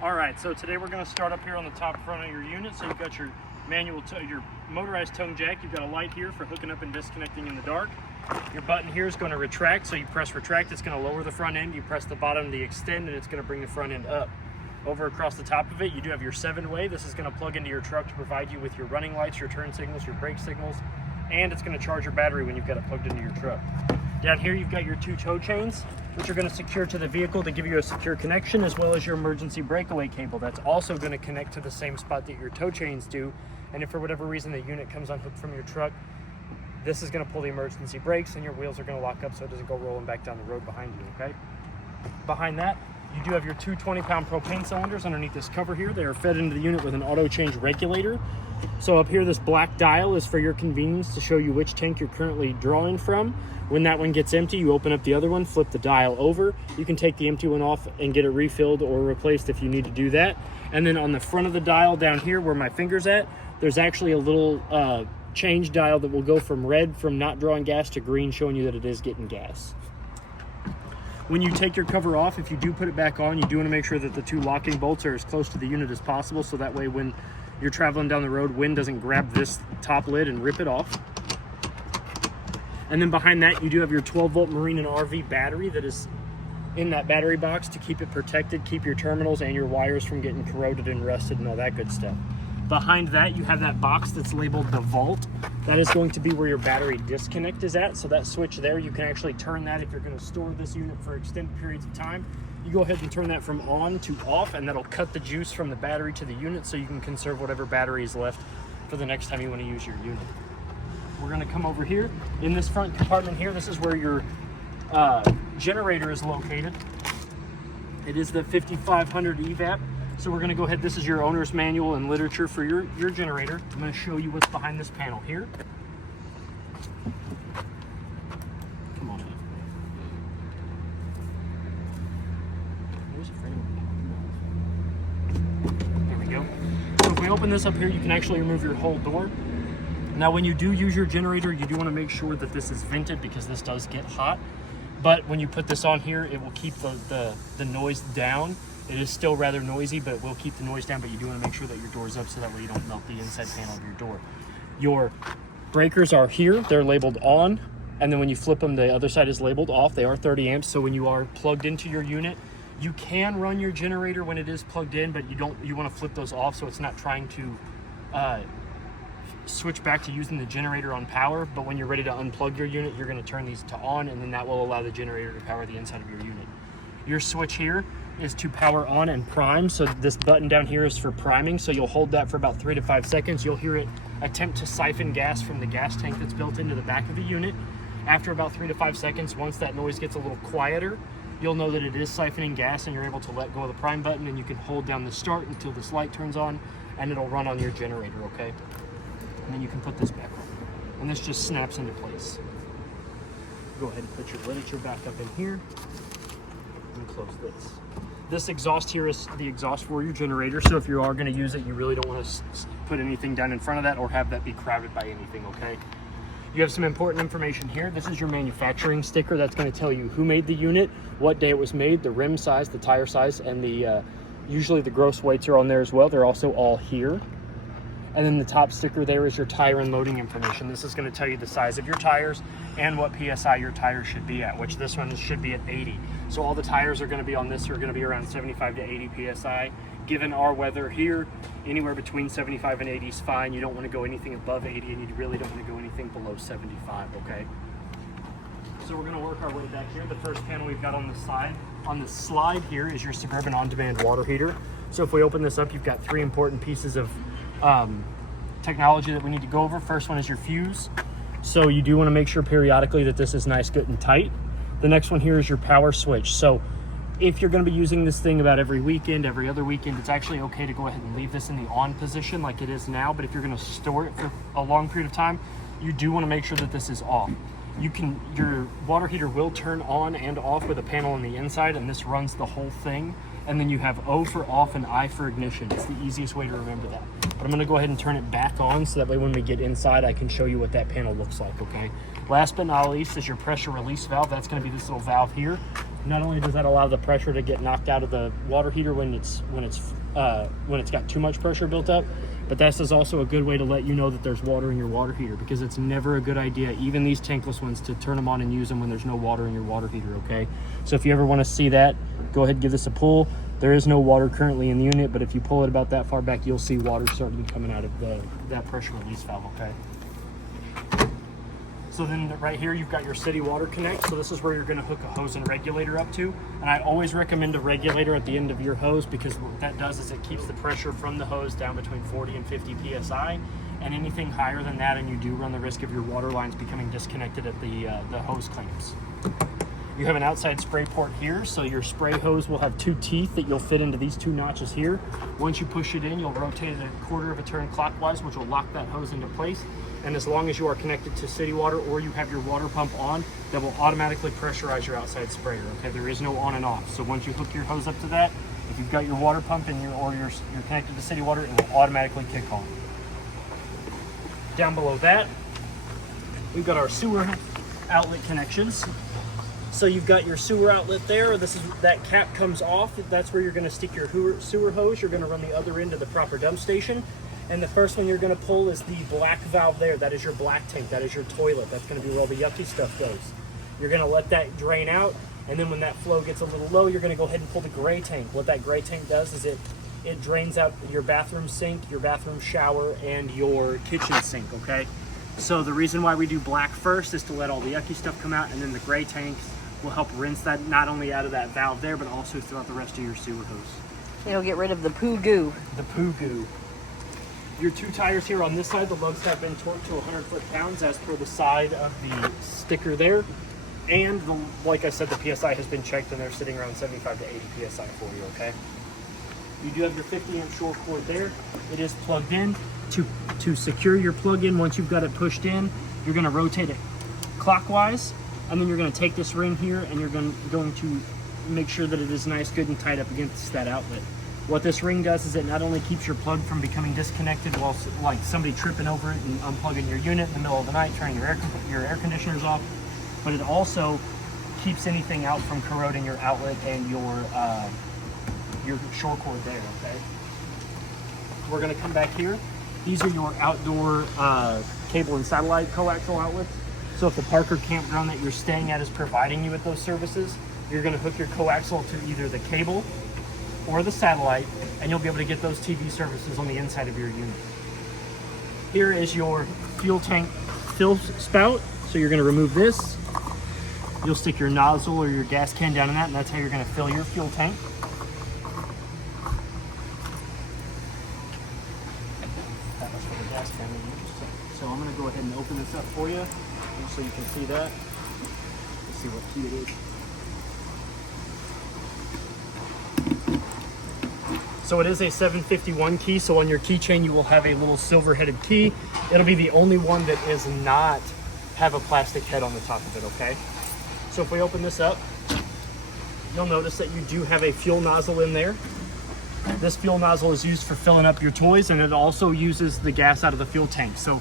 All right, so today we're going to start up here on the top front of your unit. So you've got your your motorized tongue jack. You've got a light here for hooking up and disconnecting in the dark. Your button here is going to retract, so you press retract, it's going to lower the front end. You press the bottom, the extend, and it's going to bring the front end up. Over across the top of it, you do have your 7-way. This is going to plug into your truck to provide you with your running lights, your turn signals, your brake signals, and it's going to charge your battery when you've got it plugged into your truck. Down here, you've got your 2 tow chains, which are going to secure to the vehicle to give you a secure connection, as well as your emergency breakaway cable. That's also going to connect to the same spot that your tow chains do. And if for whatever reason the unit comes unhooked from your truck, this is going to pull the emergency brakes and your wheels are going to lock up so it doesn't go rolling back down the road behind you, okay? Behind that, you do have your 2 20-pound propane cylinders underneath this cover here. They are fed into the unit with an auto change regulator. So up here, this black dial is for your convenience to show you which tank you're currently drawing from. When that one gets empty, you open up the other one, flip the dial over. You can take the empty one off and get it refilled or replaced if you need to do that. And then on the front of the dial down here where my finger's at, there's actually a little change dial that will go from red from not drawing gas to green, showing you that it is getting gas. When you take your cover off, if you do put it back on, you do want to make sure that the 2 locking bolts are as close to the unit as possible, so that way when you're traveling down the road, wind doesn't grab this top lid and rip it off. And then behind that, you do have your 12-volt marine and RV battery that is in that battery box to keep it protected, keep your terminals and your wires from getting corroded and rusted and all that good stuff. Behind that, you have that box that's labeled the vault. That is going to be where your battery disconnect is at. So that switch there, you can actually turn that if you're going to store this unit for extended periods of time. You go ahead and turn that from on to off, and that'll cut the juice from the battery to the unit so you can conserve whatever battery is left for the next time you want to use your unit. We're going to come over here. In this front compartment here, this is where your generator is located. It is the 5500 EVAP. So we're going to go ahead, this is your owner's manual and literature for your generator. I'm going to show you what's behind this panel here. Come on in. There's a frame. There we go. So if we open this up here, you can actually remove your whole door. Now when you do use your generator, you do want to make sure that this is vented because this does get hot. But when you put this on here, it will keep the noise down. It is still rather noisy, but it will keep the noise down, but you do want to make sure that your door is up so that way you don't melt the inside panel of your door. Your breakers are here. They're labeled on, and then when you flip them, the other side is labeled off. They are 30 amps, so when you are plugged into your unit, you can run your generator when it is plugged in, but you want to flip those off so it's not trying to switch back to using the generator on power. But when you're ready to unplug your unit, you're going to turn these to on, and then that will allow the generator to power the inside of your unit. Your switch here is to power on and prime. So this button down here is for priming. So you'll hold that for about 3 to 5 seconds. You'll hear it attempt to siphon gas from the gas tank that's built into the back of the unit. After about 3 to 5 seconds, once that noise gets a little quieter, you'll know that it is siphoning gas and you're able to let go of the prime button, and you can hold down the start until this light turns on and it'll run on your generator, okay? And then you can put this back on. And this just snaps into place. Go ahead and put your literature back up in here and close this. This exhaust here is the exhaust for your generator, so if you are going to use it, you really don't want to put anything down in front of that or have that be crowded by anything, okay? You have some important information here. This is your manufacturing sticker. That's going to tell you who made the unit, what day it was made, the rim size, the tire size, and the usually the gross weights are on there as well. They're also all here. And then the top sticker there is your tire and loading information. This is going to tell you the size of your tires and what PSI your tires should be at, which this one should be at 80. So all the tires are going to be on this are going to be around 75 to 80 PSI. Given our weather here, anywhere between 75 and 80 is fine. You don't want to go anything above 80, and you really don't want to go anything below 75, okay? So we're going to work our way back here. The first panel we've got on the side. On the slide here is your Suburban on-demand water heater. So if we open this up, you've got 3 important pieces of technology that we need to go over. First one is your fuse. So you do want to make sure periodically that this is nice, good, and tight. The next one here is your power switch. So if you're going to be using this thing about every weekend, every other weekend, it's actually okay to go ahead and leave this in the on position like it is now. But if you're going to store it for a long period of time, you do want to make sure that this is off. Your water heater will turn on and off with a panel on the inside, and this runs the whole thing. And then you have O for off and I for ignition. It's the easiest way to remember that. But I'm going to go ahead and turn it back on so that way when we get inside, I can show you what that panel looks like, okay? Last but not least is your pressure release valve. That's going to be this little valve here. Not only does that allow the pressure to get knocked out of the water heater when it's got too much pressure built up, but this is also a good way to let you know that there's water in your water heater, because it's never a good idea, even these tankless ones, to turn them on and use them when there's no water in your water heater, okay? So if you ever want to see that, go ahead and give this a pull. There is no water currently in the unit, but if you pull it about that far back, you'll see water starting coming out of that pressure release valve, okay? So then right here, you've got your city water connect. So this is where you're gonna hook a hose and regulator up to. And I always recommend a regulator at the end of your hose, because what that does is it keeps the pressure from the hose down between 40 and 50 PSI. And anything higher than that, and you do run the risk of your water lines becoming disconnected at the hose clamps. You have an outside spray port here, so your spray hose will have two teeth that you'll fit into these two notches here. Once you push it in, you'll rotate it a quarter of a turn clockwise, which will lock that hose into place. And as long as you are connected to city water or you have your water pump on, that will automatically pressurize your outside sprayer, okay? There is no on and off. So once you hook your hose up to that, if you've got your water pump and you're connected to city water, it will automatically kick on. Down below that, we've got our sewer outlet connections. So you've got your sewer outlet there. That cap comes off. That's where you're going to stick your sewer hose. You're going to run the other end to the proper dump station. And the first one you're going to pull is the black valve there. That is your black tank. That is your toilet. That's going to be where all the yucky stuff goes. You're going to let that drain out. And then when that flow gets a little low, you're going to go ahead and pull the gray tank. What that gray tank does is it drains out your bathroom sink, your bathroom shower, and your kitchen sink, okay? So the reason why we do black first is to let all the yucky stuff come out, and then the gray tanks will help rinse that not only out of that valve there, but also throughout the rest of your sewer hose. It'll get rid of the poo goo. The poo goo. Your two tires here on this side, the lugs have been torqued to 100 foot-pounds as per the side of the sticker there. And like I said, the PSI has been checked and they're sitting around 75 to 80 PSI for you, okay? You do have your 50-amp short cord there. It is plugged in. To secure your plug-in, once you've got it pushed in, you're gonna rotate it clockwise, and then you're gonna take this ring here and you're going to make sure that it is nice, good, and tight up against that outlet. What this ring does is it not only keeps your plug from becoming disconnected while like somebody tripping over it and unplugging your unit in the middle of the night, turning your air conditioners off, but it also keeps anything out from corroding your outlet and your short cord there, okay? We're gonna come back here. These are your outdoor cable and satellite coaxial outlets. So if the Parker campground that you're staying at is providing you with those services, you're gonna hook your coaxial to either the cable or the satellite, and you'll be able to get those TV services on the inside of your unit. Here is your fuel tank fill spout. So you're gonna remove this. You'll stick your nozzle or your gas can down in that, and that's how you're gonna fill your fuel tank. That was for the gas can. So I'm gonna go ahead and open this up for you, just so you can see that. Let's see what key it is. So it is a 751 key, so on your keychain you will have a little silver-headed key. It'll be the only one that does not have a plastic head on the top of it, okay? So if we open this up, you'll notice that you do have a fuel nozzle in there. This fuel nozzle is used for filling up your toys, and it also uses the gas out of the fuel tank. So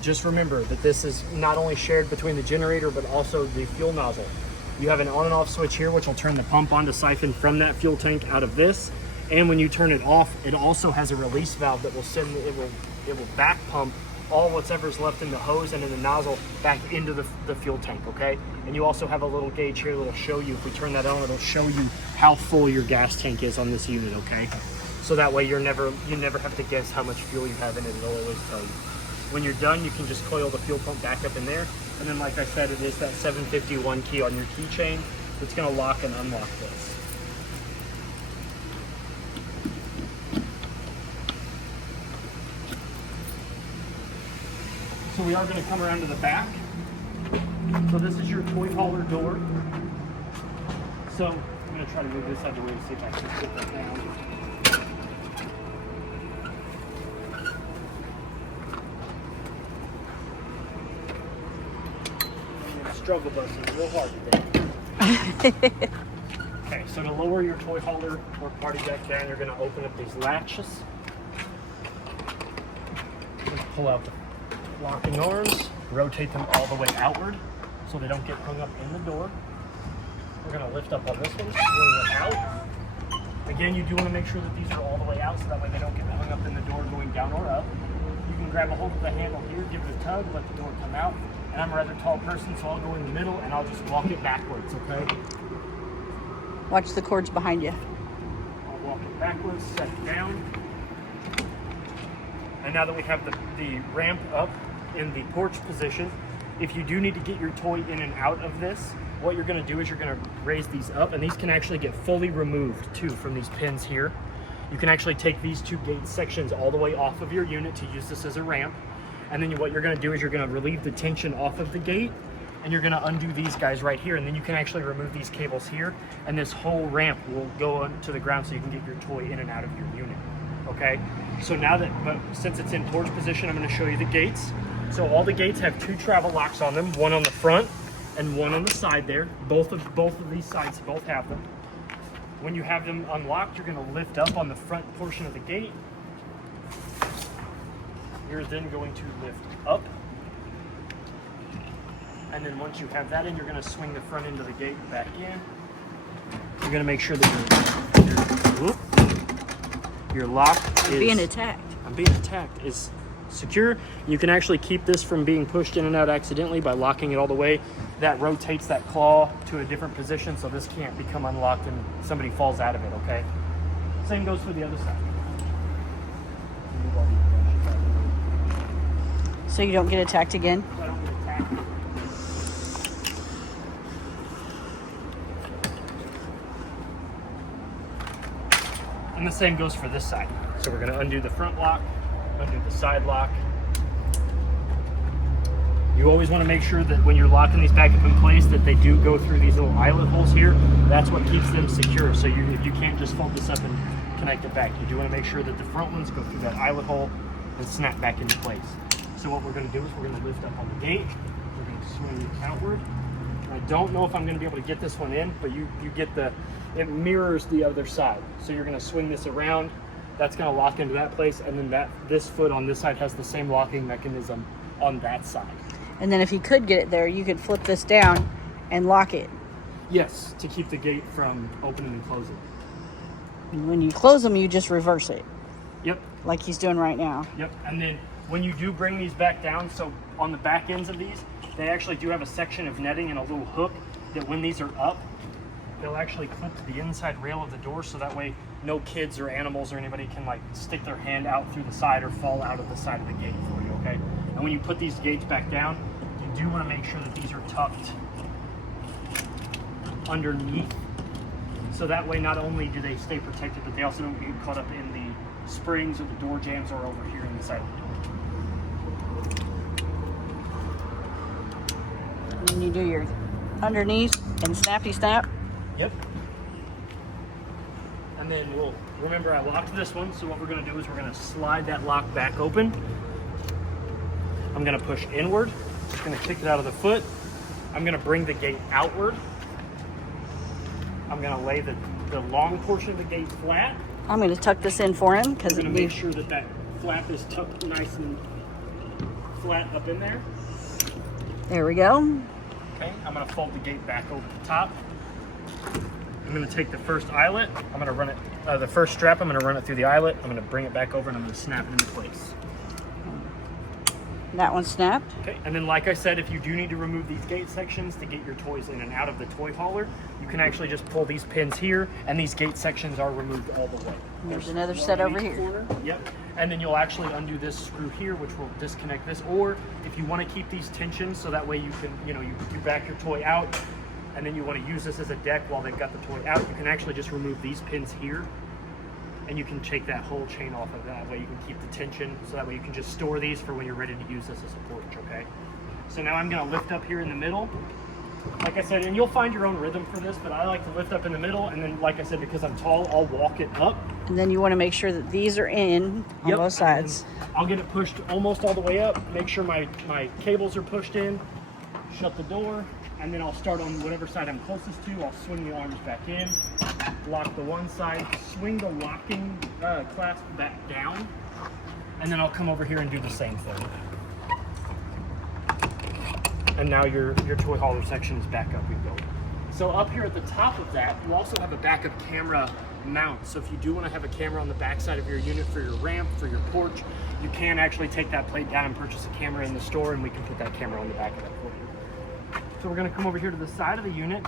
just remember that this is not only shared between the generator, but also the fuel nozzle. You have an on and off switch here, which will turn the pump on to siphon from that fuel tank out of this. And when you turn it off, it also has a release valve that will it will back pump all whatever's left in the hose and in the nozzle back into the fuel tank, okay? And you also have a little gauge here that'll show you, if we turn that on, it'll show you how full your gas tank is on this unit, okay? So that way you never have to guess how much fuel you have in it. It'll always tell you. When you're done, you can just coil the fuel pump back up in there. And then, like I said, it is that 751 key on your keychain that's gonna lock and unlock this. So we are going to come around to the back. So this is your toy hauler door. So I'm going to try to move this out of the way to see if I can put that down. I'm going to struggle busting real hard today. Okay, so to lower your toy hauler or party deck down, you're going to open up these latches. Just pull out the locking arms, rotate them all the way outward so they don't get hung up in the door. We're gonna lift up on this one, swing it out. Again, you do want to make sure that these are all the way out so that way they don't get hung up in the door going down or up. You can grab a hold of the handle here, give it a tug, let the door come out. And I'm a rather tall person, so I'll go in the middle and I'll just walk it backwards, okay? Watch the cords behind you. I'll walk it backwards, set it down. And now that we have the ramp up in the porch position, if you do need to get your toy in and out of this, what you're going to do is you're going to raise these up, and these can actually get fully removed too from these pins here. You can actually take these two gate sections all the way off of your unit to use this as a ramp. And then what you're going to do is you're going to relieve the tension off of the gate, and you're going to undo these guys right here, and then you can actually remove these cables here, and this whole ramp will go to the ground so you can get your toy in and out of your unit. Okay, so now that, but since it's in porch position, I'm going to show you the gates. So all the gates have two travel locks on them, one on the front and one on the side there. Both of these sides both have them. When you have them unlocked, you're going to lift up on the front portion of the gate. You're then going to lift up. And then once you have that in, you're going to swing the front end of the gate back in. You're going to make sure that your lock is Being attacked. I'm being attacked is secure. You can actually keep this from being pushed in and out accidentally by locking it all the way. That rotates that claw to a different position, so this can't become unlocked and somebody falls out of it, okay? Same goes for the other side. So you don't get attacked again? So I don't get attacked. And the same goes for this side. So we're going to undo the front lock, undo the side lock. You always want to make sure that when you're locking these back up in place that they do go through these little eyelet holes here. That's what keeps them secure. So you can't just fold this up and connect it back. You do want to make sure that the front ones go through that eyelet hole and snap back into place. So what we're going to do is we're going to lift up on the gate. We're going to swing it outward. I don't know if I'm going to be able to get this one in, but you get it mirrors the other side. So you're going to swing this around. That's going to lock into that place, and then this foot on this side has the same locking mechanism on that side. And then if you could get it there, you could flip this down and lock it. Yes, to keep the gate from opening and closing. And when you close them, you just reverse it. Yep. Like he's doing right now. Yep. And then when you do bring these back down, so on the back ends of these, they actually do have a section of netting and a little hook that when these are up, they'll actually clip to the inside rail of the door, so that way no kids or animals or anybody can like stick their hand out through the side or fall out of the side of the gate for you, okay? And when you put these gates back down, you do want to make sure that these are tucked underneath, so that way not only do they stay protected, but they also don't get caught up in the springs or the door jambs or over here inside the door. And then you do your underneath and snappy snap. Yep. And then we'll remember I locked this one, so what we're going to do is we're going to slide that lock back open. I'm going to push inward. Just going to kick it out of the foot. I'm going to bring the gate outward. I'm going to lay the long portion of the gate flat. I'm going to tuck this in for him because I'm going to make sure that flap is tucked nice and flat up in there. There we go. Okay, I'm going to fold the gate back over the top. I'm going to take the first eyelet. I'm going to run it, the first strap, I'm going to run it through the eyelet. I'm going to bring it back over and I'm going to snap it into place. That one snapped. Okay, and then like I said, if you do need to remove these gate sections to get your toys in and out of the toy hauler, you can actually just pull these pins here and these gate sections are removed all the way. There's another set over here. Corner. Yep, and then you'll actually undo this screw here, which will disconnect this, or if you want to keep these tensions so that way you can, you back your toy out and then you want to use this as a deck while they've got the toy out, you can actually just remove these pins here and you can take that whole chain off of that way. You can keep the tension, so that way you can just store these for when you're ready to use this as a porch, okay? So now I'm gonna lift up here in the middle. Like I said, and you'll find your own rhythm for this, but I like to lift up in the middle, and then like I said, because I'm tall, I'll walk it up. And then you want to make sure that these are in on both sides. I'll get it pushed almost all the way up, make sure my cables are pushed in, shut the door, and then I'll start on whatever side I'm closest to. I'll swing the arms back in, lock the one side, swing the locking clasp back down, and then I'll come over here and do the same thing. And now your toy hauler section is back up. We go So up here at the top of that, you also have a backup camera mount. So if you do want to have a camera on the backside of your unit for your ramp, for your porch, you can actually take that plate down and purchase a camera in the store, and we can put that camera on the back of it for you. So we're going to come over here to the side of the unit.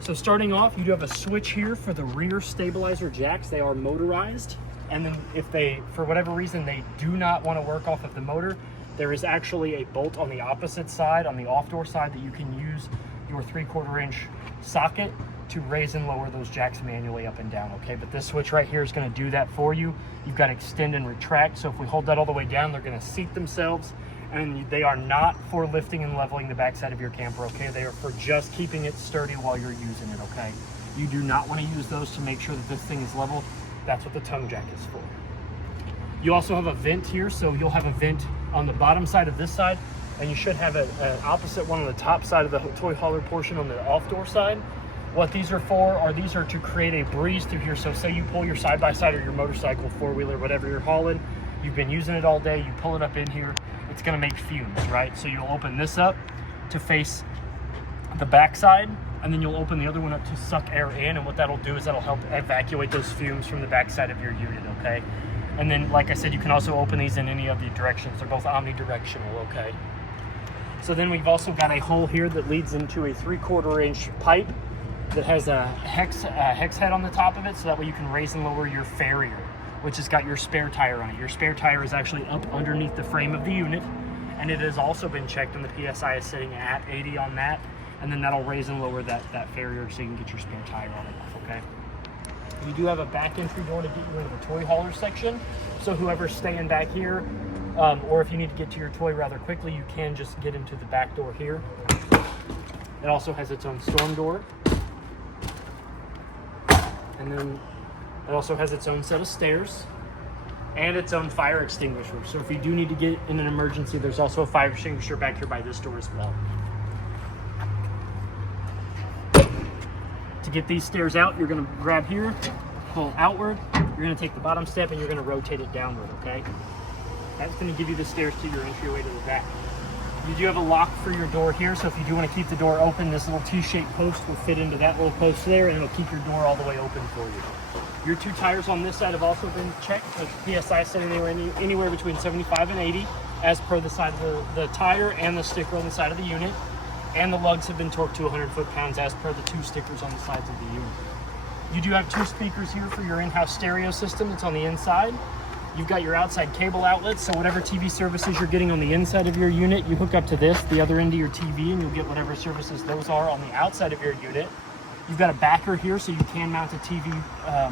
So starting off, you do have a switch here for the rear stabilizer jacks. They are motorized. And then if they, for whatever reason, they do not want to work off of the motor, there is actually a bolt on the opposite side, on the off-door side, that you can use your 3/4 inch socket to raise and lower those jacks manually up and down, okay? But this switch right here is going to do that for you. You've got extend and retract. So if we hold that all the way down, they're going to seat themselves, and they are not for lifting and leveling the backside of your camper, okay? They are for just keeping it sturdy while you're using it, okay? You do not want to use those to make sure that this thing is level. That's what the tongue jack is for. You also have a vent here, so you'll have a vent on the bottom side of this side, and you should have an opposite one on the top side of the toy hauler portion on the off-door side. What these are for are these are to create a breeze through here. So say you pull your side-by-side or your motorcycle, four-wheeler, whatever you're hauling, you've been using it all day, you pull it up in here, it's gonna make fumes, right? So you'll open this up to face the backside, and then you'll open the other one up to suck air in, and what that'll do is that'll help evacuate those fumes from the backside of your unit, okay? And then, like I said, you can also open these in any of the directions. They're both omnidirectional, okay? So then we've also got a hole here that leads into a 3/4 inch pipe that has a hex head on the top of it, so that way you can raise and lower your farrier, which has got your spare tire on it. Your spare tire is actually up underneath the frame of the unit, and it has also been checked, and the PSI is sitting at 80 on that, and then that'll raise and lower that farrier so you can get your spare tire on it off, okay? You do have a back entry door to get you into the toy hauler section, so whoever's staying back here, or if you need to get to your toy rather quickly, you can just get into the back door here. It also has its own storm door. And then it also has its own set of stairs and its own fire extinguisher. So if you do need to get in an emergency, there's also a fire extinguisher back here by this door as well. To get these stairs out, you're gonna grab here, pull outward, you're gonna take the bottom step and you're gonna rotate it downward, okay? That's gonna give you the stairs to your entryway to the back. You do have a lock for your door here, so if you do want to keep the door open, this little T-shaped post will fit into that little post there, and it'll keep your door all the way open for you. Your two tires on this side have also been checked. The PSI sitting anywhere between 75 and 80, as per the side of the tire and the sticker on the side of the unit. And the lugs have been torqued to 100 foot-pounds as per the two stickers on the sides of the unit. You do have two speakers here for your in-house stereo system that's on the inside. You've got your outside cable outlets, so whatever TV services you're getting on the inside of your unit, you hook up to this, the other end of your TV, and you'll get whatever services those are on the outside of your unit. You've got a backer here, so you can mount a TV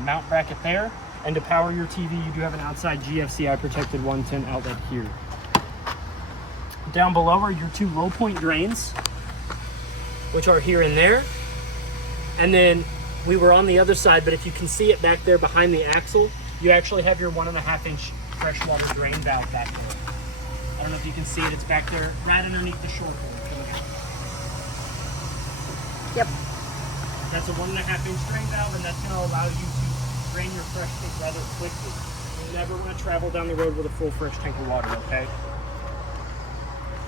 mount bracket there. And to power your TV, you do have an outside GFCI protected 110 outlet here. Down below are your two low point drains, which are here and there. And then we were on the other side, but if you can see it back there behind the axle, you actually have your 1.5 inch freshwater drain valve back there. I don't know if you can see it, it's back there right underneath the shore board. Yep. That's a 1.5 inch drain valve, and that's gonna allow you to drain your fresh tank rather quickly. You never wanna travel down the road with a full fresh tank of water, okay?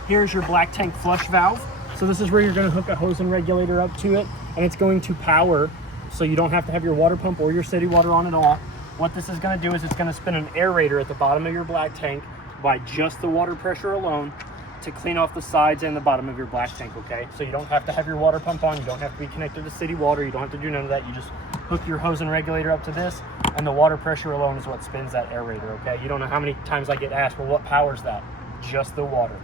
Here's your black tank flush valve. So this is where you're gonna hook a hose and regulator up to it, and it's going to power, so you don't have to have your water pump or your city water on at all. What this is going to do is it's going to spin an aerator at the bottom of your black tank by just the water pressure alone to clean off the sides and the bottom of your black tank, okay? So you don't have to have your water pump on, you don't have to be connected to city water, you don't have to do none of that. You just hook your hose and regulator up to this, and the water pressure alone is what spins that aerator, okay? You don't know how many times I get asked, well, what powers that? Just the water.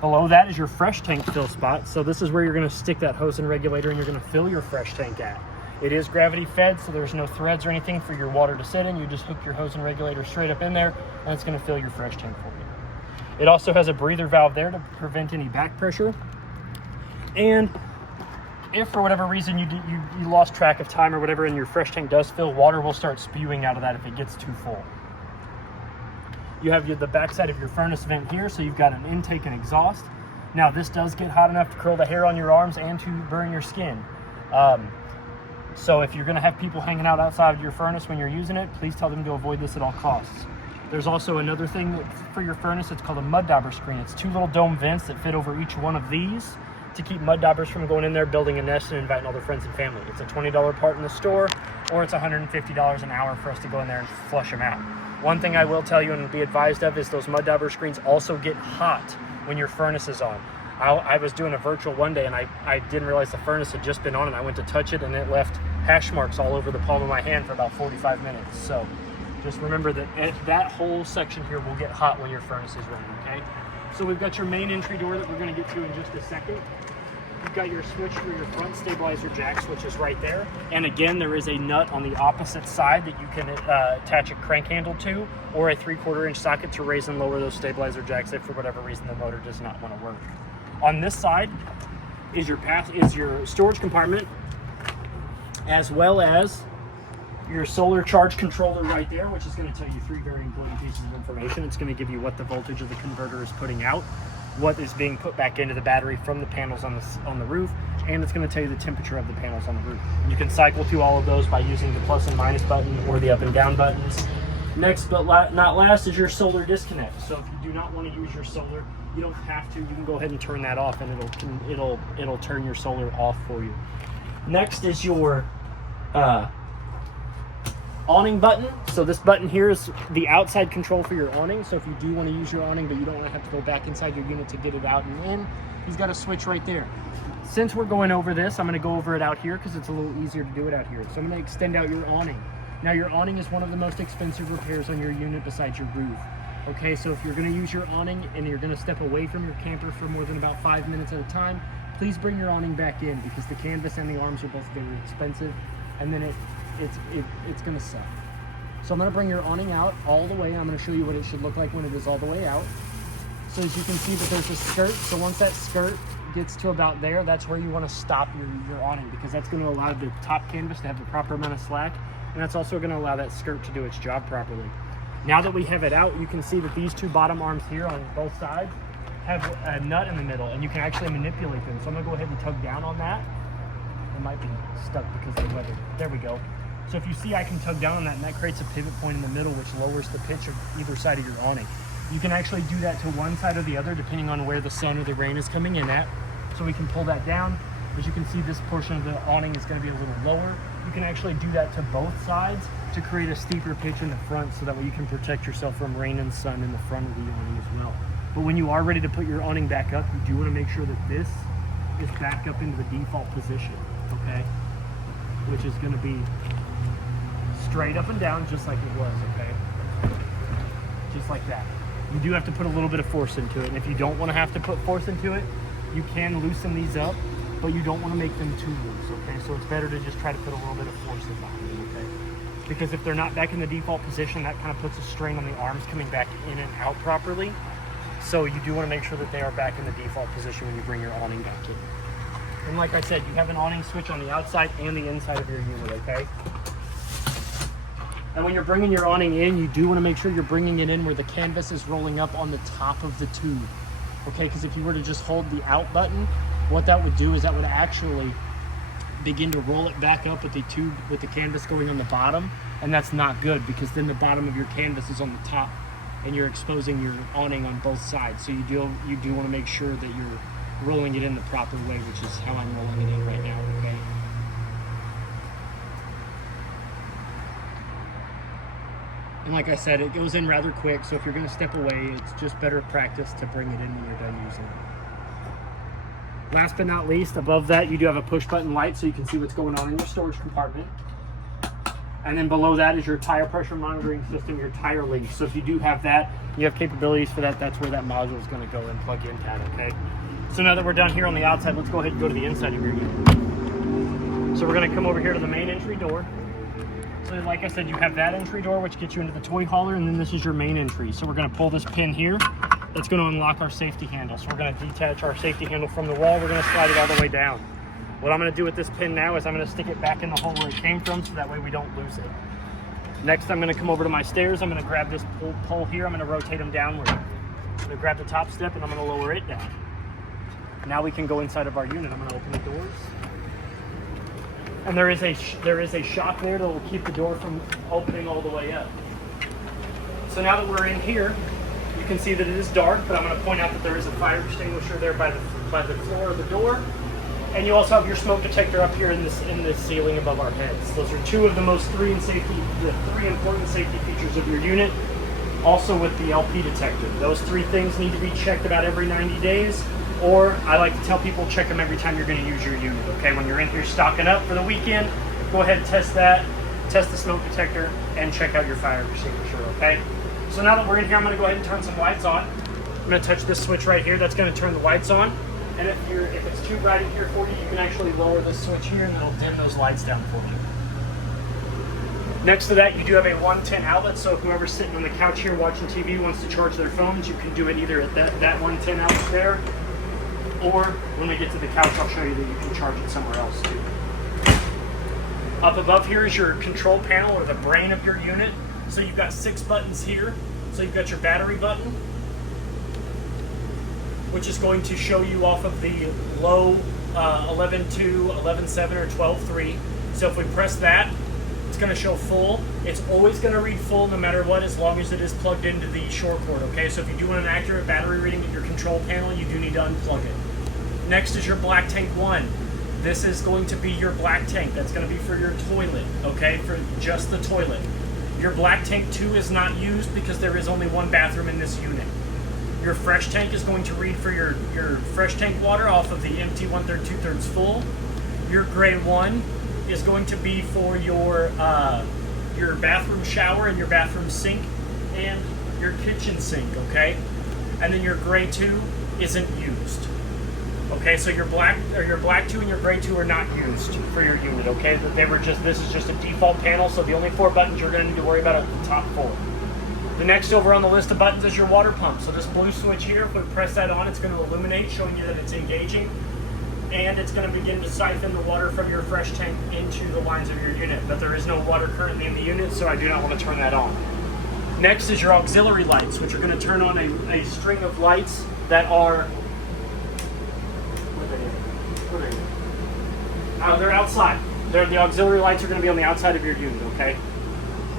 Below that is your fresh tank fill spot. So this is where you're going to stick that hose and regulator and you're going to fill your fresh tank at. It is gravity fed, so there's no threads or anything for your water to sit in. You just hook your hose and regulator straight up in there, and it's going to fill your fresh tank for you. It also has a breather valve there to prevent any back pressure. And if for whatever reason you lost track of time or whatever and your fresh tank does fill, water will start spewing out of that if it gets too full. You have the backside of your furnace vent here, so you've got an intake and exhaust. Now this does get hot enough to curl the hair on your arms and to burn your skin. So if you're going to have people hanging out outside of your furnace when you're using it, please tell them to avoid this at all costs. There's also another thing for your furnace. It's called a mud dauber screen. It's two little dome vents that fit over each one of these to keep mud daubers from going in there, building a nest, and inviting all their friends and family. It's a $20 part in the store, or it's $150 an hour for us to go in there and flush them out. One thing I will tell you and be advised of is those mud dauber screens also get hot when your furnace is on. I was doing a virtual one day and I didn't realize the furnace had just been on, and I went to touch it and it left hash marks all over the palm of my hand for about 45 minutes. So just remember that that whole section here will get hot when your furnace is running, okay? So we've got your main entry door that we're going to get to in just a second. You've got your switch for your front stabilizer jack switch is right there. And again, there is a nut on the opposite side that you can attach a crank handle to, or a 3/4 inch socket to raise and lower those stabilizer jacks if for whatever reason the motor does not want to work. On this side is your storage compartment, as well as your solar charge controller right there, which is going to tell you 3 very important pieces of information. It's going to give you what the voltage of the converter is putting out, what is being put back into the battery from the panels on the roof, and it's going to tell you the temperature of the panels on the roof. You can cycle through all of those by using the plus and minus button or the up and down buttons. Next but not last is your solar disconnect. So if you do not want to use your solar, you don't have to. You can go ahead and turn that off, and it'll turn your solar off for you. Next is your awning button. So this button here is the outside control for your awning. So if you do want to use your awning, but you don't want to have to go back inside your unit to get it out and in, he's got a switch right there. Since we're going over this, I'm going to go over it out here because it's a little easier to do it out here. So I'm going to extend out your awning. Now your awning is one of the most expensive repairs on your unit besides your roof. Okay, so if you're going to use your awning and you're going to step away from your camper for more than about 5 minutes at a time, please bring your awning back in, because the canvas and the arms are both very expensive, and then it's going to suck. So I'm going to bring your awning out all the way. I'm going to show you what it should look like when it is all the way out. So as you can see that there's a skirt. So once that skirt gets to about there, that's where you want to stop your awning, because that's going to allow the top canvas to have the proper amount of slack, and that's also going to allow that skirt to do its job properly. Now that we have it out, you can see that these 2 bottom arms here on both sides have a nut in the middle, and you can actually manipulate them. So I'm going to go ahead and tug down on that. It might be stuck because of the weather. There we go. So if you see, I can tug down on that, and that creates a pivot point in the middle, which lowers the pitch of either side of your awning. You can actually do that to one side or the other, depending on where the sun or the rain is coming in at. So we can pull that down. As you can see, this portion of the awning is going to be a little lower. You can actually do that to both sides to create a steeper pitch in the front, so that way you can protect yourself from rain and sun in the front of the awning as well. But when you are ready to put your awning back up, you do want to make sure that this is back up into the default position, okay? Which is going to be straight up and down, just like it was, okay? Just like that. You do have to put a little bit of force into it, and if you don't want to have to put force into it, you can loosen these up, but you don't want to make them too loose, okay? So it's better to just try to put a little bit of force behind them, okay? Because if they're not back in the default position, that kind of puts a strain on the arms coming back in and out properly. So you do want to make sure that they are back in the default position when you bring your awning back in. And like I said, you have an awning switch on the outside and the inside of your unit, okay? And when you're bringing your awning in, you do want to make sure you're bringing it in where the canvas is rolling up on the top of the tube, okay? Because if you were to just hold the out button, what that would do is that would actually begin to roll it back up with the tube, with the canvas going on the bottom, and that's not good, because then the bottom of your canvas is on the top and you're exposing your awning on both sides. So you do want to make sure that you're rolling it in the proper way, which is how I'm rolling it in right now, okay? And like I said, it goes in rather quick, so if you're going to step away, it's just better practice to bring it in when you're done using it. Last but not least, above that, you do have a push button light, so you can see what's going on in your storage compartment. And then below that is your tire pressure monitoring system, your tire link. So if you do have that, you have capabilities for that, that's where that module is going to go and plug into that, okay? So now that we're done here on the outside, let's go ahead and go to the inside of your unit. So we're going to come over here to the main entry door. So like I said, you have that entry door, which gets you into the toy hauler, and then this is your main entry. So we're going to pull this pin here. That's going to unlock our safety handle. So we're going to detach our safety handle from the wall. We're going to slide it all the way down. What I'm going to do with this pin now is I'm going to stick it back in the hole where it came from, so that way we don't lose it. Next, I'm going to come over to my stairs. I'm going to grab this pole here. I'm going to rotate them downward. I'm going to grab the top step, and I'm going to lower it down. Now we can go inside of our unit. I'm going to open the doors. And there is a shock there that will keep the door from opening all the way up. So now that we're in here, you can see that it is dark, but I'm going to point out that there is a fire extinguisher there by the floor of the door. And you also have your smoke detector up here in this ceiling above our heads. Those are two of the three important safety features of your unit. Also with the LP detector. Those three things need to be checked about every 90 days. Or I like to tell people check them every time you're going to use your unit. Okay, when you're in here stocking up for the weekend, go ahead and test that. Test the smoke detector and check out your fire extinguisher. Okay. So now that we're in here, I'm going to go ahead and turn some lights on. I'm going to touch this switch right here. That's going to turn the lights on. And if it's too bright in here for you, you can actually lower this switch here and it'll dim those lights down for you. Next to that, you do have a 110 outlet, so if whoever's sitting on the couch here watching TV wants to charge their phones, you can do it either at that 110 outlet there, or when we get to the couch, I'll show you that you can charge it somewhere else too. Up above here is your control panel, or the brain of your unit. So you've got 6 buttons here. So you've got your battery button, which is going to show you off of the low 11.2, 11.7, or 12.3. So if we press that, it's going to show full. It's always going to read full no matter what, as long as it is plugged into the shore port, okay? So if you do want an accurate battery reading at your control panel, you do need to unplug it. Next is your black tank 1. This is going to be your black tank. That's going to be for your toilet, okay? For just the toilet. Your black tank 2 is not used because there is only one bathroom in this unit. Your fresh tank is going to read for your fresh tank water off of the empty 1/3, 2/3 full. Your gray 1 is going to be for your bathroom shower and your bathroom sink and your kitchen sink, okay? And then your gray 2 isn't used. Okay, so your black 2 and your gray 2 are not used for your unit, okay? This is just a default panel, so the only 4 buttons you're going to need to worry about are the top 4. The next over on the list of buttons is your water pump. So this blue switch here, if we press that on, it's going to illuminate, showing you that it's engaging. And it's going to begin to siphon the water from your fresh tank into the lines of your unit. But there is no water currently in the unit, so I do not want to turn that on. Next is your auxiliary lights, which are going to turn on a string of lights that are... they're outside. The auxiliary lights are going to be on the outside of your unit, okay?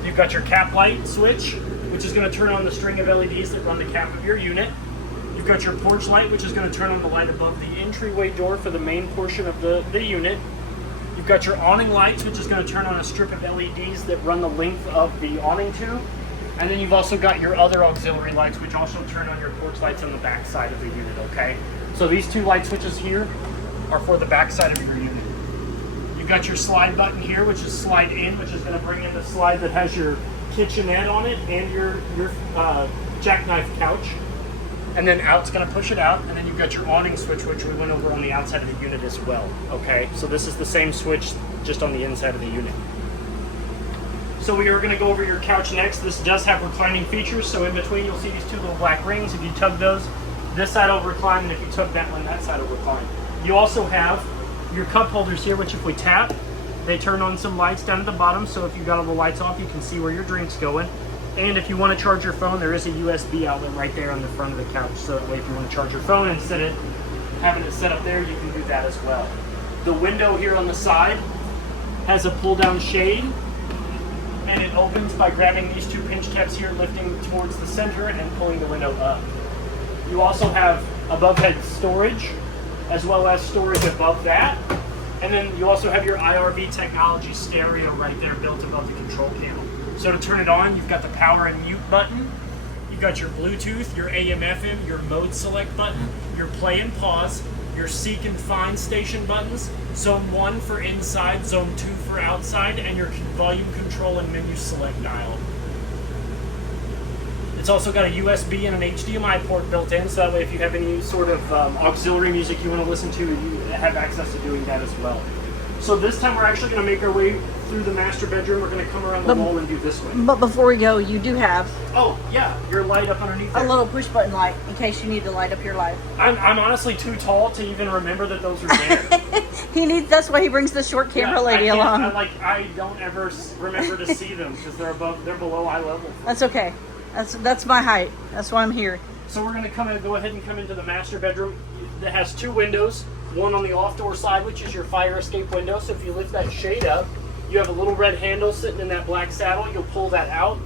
You've got your cap light switch, which is going to turn on the string of LEDs that run the cap of your unit. You've got your porch light, which is going to turn on the light above the entryway door for the main portion of the unit. You've got your awning lights, which is going to turn on a strip of LEDs that run the length of the awning tube. And then you've also got your other auxiliary lights, which also turn on your porch lights on the back side of the unit, okay? So these 2 light switches here are for the back side of your unit. You've got your slide button here, which is slide in, which is going to bring in the slide that has your kitchenette on it and your jackknife couch. And then out's going to push it out, and then you've got your awning switch, which we went over on the outside of the unit as well, okay? So this is the same switch, just on the inside of the unit. So we are going to go over your couch next. This does have reclining features, so in between you'll see these 2 little black rings. If you tug those, this side will recline, and if you tug that one, that side will recline. You also have your cup holders here, which if we tap, they turn on some lights down at the bottom, so if you've got all the lights off, you can see where your drink's going. And if you want to charge your phone, there is a USB outlet right there on the front of the couch, so that way if you want to charge your phone instead of having it set up there, you can do that as well. The window here on the side has a pull-down shade, and it opens by grabbing these 2 pinch tabs here, lifting towards the center and pulling the window up. You also have above head storage, as well as storage above that. And then you also have your IRV technology stereo right there built above the control panel. So to turn it on, you've got the power and mute button. You've got your Bluetooth, your AM, FM, your mode select button, your play and pause, your seek and find station buttons, zone 1 for inside, zone 2 for outside, and your volume control and menu select dial. It's also got a USB and an HDMI port built in, so that way if you have any sort of auxiliary music you want to listen to, you have access to doing that as well. So this time we're actually going to make our way through the master bedroom. We're going to come around the wall and do this way. But before we go, you do have... Oh, yeah, your light up underneath there. A little push button light in case you need to light up your light. I'm honestly too tall to even remember that those are there. That's why he brings the short camera lady along. I don't ever remember to see them because they're below eye level. That's okay. That's my height. That's why I'm here. So we're going to go ahead and come into the master bedroom. It has 2 windows. One on the off door side, which is your fire escape window. So if you lift that shade up, you have a little red handle sitting in that black saddle. You'll pull that out,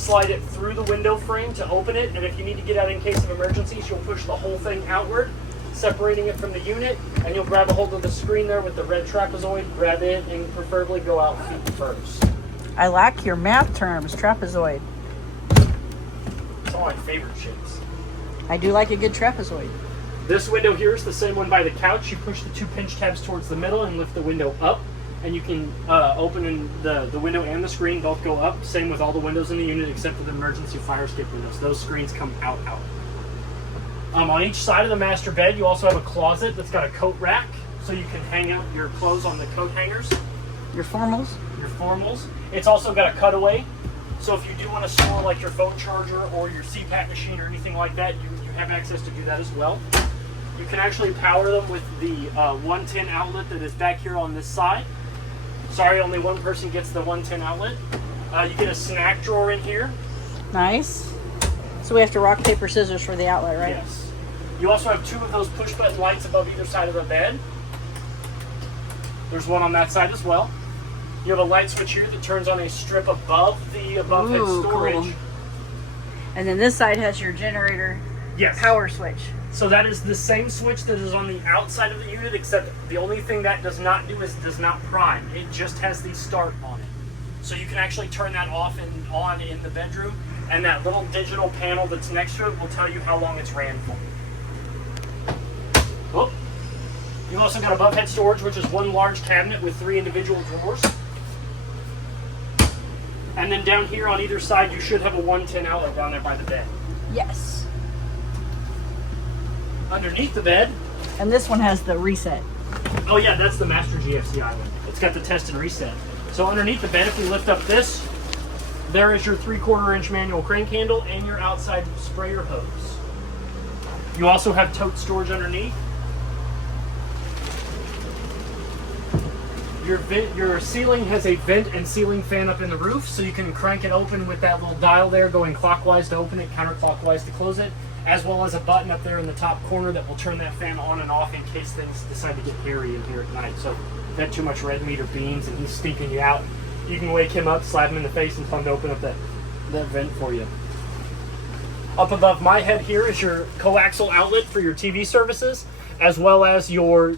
slide it through the window frame to open it, and if you need to get out in case of emergencies, you'll push the whole thing outward, separating it from the unit, and you'll grab a hold of the screen there with the red trapezoid, grab it, and preferably go out feet first. I like your math terms, trapezoid. It's all my favorite shapes. I do like a good trapezoid. This window here is the same one by the couch. You push the 2 pinch tabs towards the middle and lift the window up, and you can open the window and the screen both go up. Same with all the windows in the unit except for the emergency fire escape windows. Those screens come out. On each side of the master bed, you also have a closet that's got a coat rack, so you can hang out your clothes on the coat hangers. Your formals? Your formals. It's also got a cutaway, so if you do want to store like your phone charger or your CPAP machine or anything like that, you have access to do that as well. You can actually power them with the 110 outlet that is back here on this side. Sorry, only one person gets the 110 outlet. You get a snack drawer in here. Nice. So we have to rock, paper, scissors for the outlet, right? Yes. You also have 2 of those push button lights above either side of the bed. There's one on that side as well. You have a light switch here that turns on a strip above the above head storage. Cool. And then this side has your generator power switch. So that is the same switch that is on the outside of the unit, except the only thing that does not do is does not prime. It just has the start on it. So you can actually turn that off and on in the bedroom, and that little digital panel that's next to it will tell you how long it's ran for. Oh. You've also got above head storage, which is one large cabinet with 3 individual drawers. And then down here on either side, you should have a 110 outlet down there by the bed. Yes. Underneath the bed. And this one has the reset. Oh yeah, that's the master GFCI one. It's got the test and reset. So underneath the bed, if we lift up this, there is your 3/4 inch manual crank handle and your outside sprayer hose. You also have tote storage underneath. Your ceiling has a vent and ceiling fan up in the roof, so you can crank it open with that little dial there going clockwise to open it, counterclockwise to close it, as well as a button up there in the top corner that will turn that fan on and off in case things decide to get hairy in here at night. So if you've had too much red meat or beans and he's stinking you out, you can wake him up, slap him in the face, and tell him to open up that vent for you. Up above my head here is your coaxial outlet for your TV services, as well as your